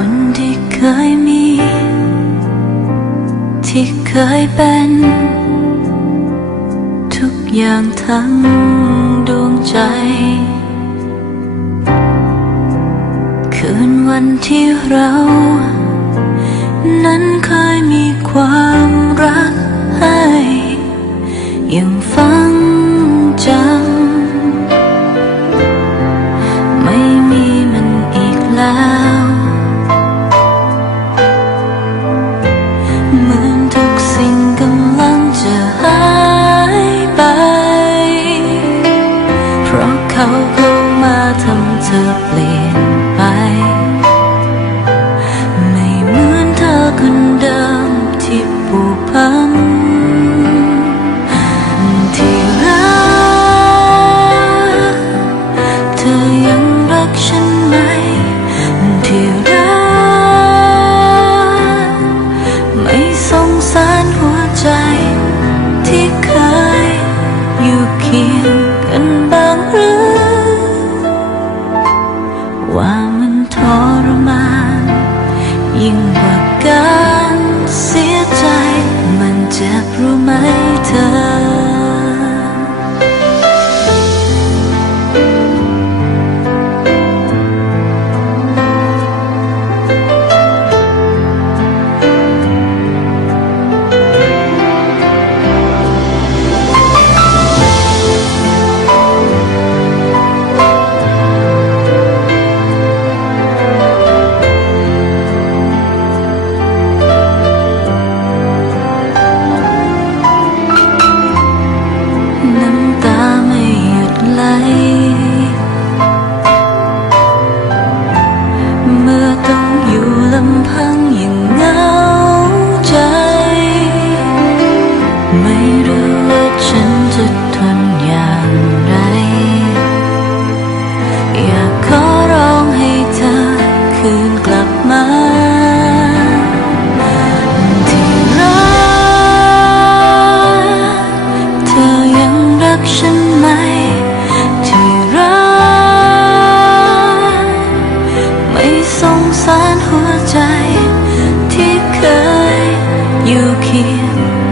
คนที่เคยมี ที่เคยเป็น ทุกอย่างทั้งดวงใจ คืนวันที่เรา นั้นเคยมีความรักให้ยังฟัา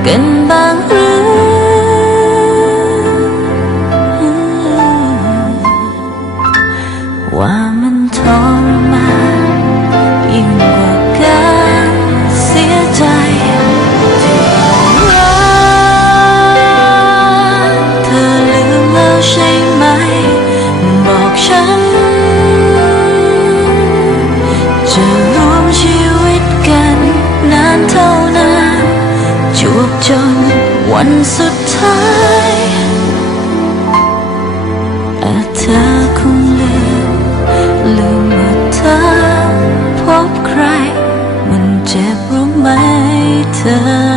原伴 วันสุดท้ายแต่เธอคงลืมลืมว่าเธอพบใคร มันเจ็บรู้ไหมเธอ